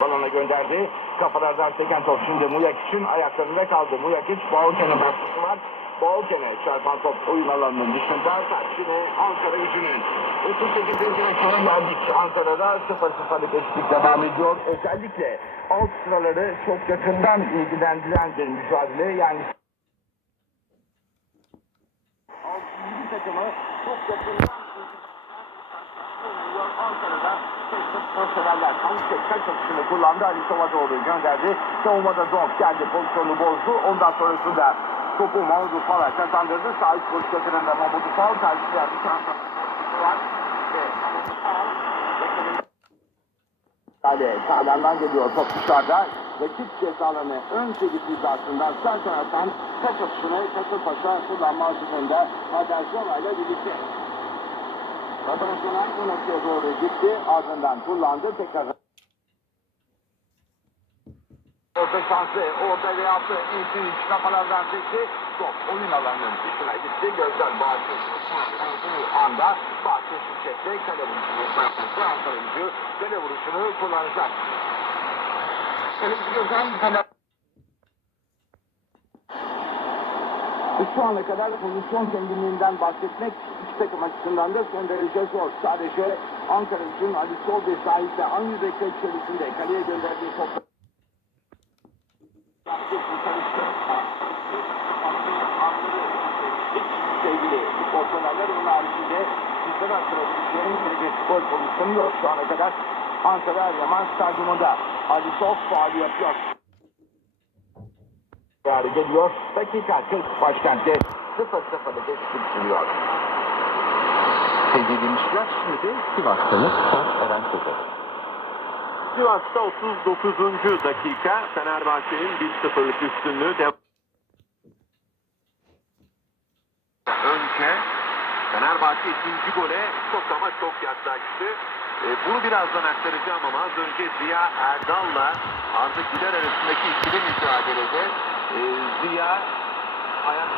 Balona gönderdi. Kafalardan seken top şimdi Muyak için ayaklarında kaldı. Muyak hiç Balken'e baskısı var. Balken'e çarpan top oyun alanının dışında. Yine Ankara gücünün 38. dakikaya geldik. Ankara'da 0-0'lık eşitlik devam ediyor. Özellikle alt sıraları çok yakından ilgilendiren bir mücadele. Yani alt takımı çok yakından. Ankara'da severler. Kamışek kaç atışını kullandı. Ali Sovadoğlu'yu gönderdi. Savunmada Donk geldi. Pozisyonu bozdu. Ondan sonrasında topu Mahmut Fal'a kazandırdı. Koş yakınında Mahmut Fal karşılayan bir tane var. Kale sağlardan geliyor top dışarıda. Rakip cezalarını ön çelik hizasından sağ kanattan kaç atışını Kasımpaşa kullanma hazırlığında Haderzola ile birlikte. Katarasyonar bu noktaya doğru gitti. Ardından kullandı. Tekrar Orta şansı, orta ve yaptı. İlkin iç kafalardan çekti. Top oyun alanının dışına gitti. Gözler Bahçeş'in anda Bahçeş'in çekti. Kale vuruşunu. Ankara gücü kale vuruşunu kullanacak. Kaleci Gökhan kale şu ana kadar pozisyon zenginliğinden bahsetmek takım açısından da son derece zor. Sadece Ankara için Ali Sol bir sahipte aynı dakika içerisinde kaleye gönderdiği topla. Sevgili sporcularlar onun haricinde bizlere aktarabileceğim bir gol pozisyonu yok şu ana kadar. Ankara Eryaman Stadyumunda Ali Sol faali yapıyor. Geliyor. Dakika 40 başkentte 0-0'lık eşitlik sürüyor. Dinleyiciler şimdi de Sivas'tanız son Eren Sözer. Sivas'ta 39. dakika Fenerbahçe'nin 1-0'lık üstünlüğü devam. Önce Fenerbahçe ikinci gole çok ama çok yaklaştı. E, bunu birazdan aktaracağım ama az önce Ziya Erdal'la Arda Güler arasındaki ikili mücadelede e, Ziya ayakta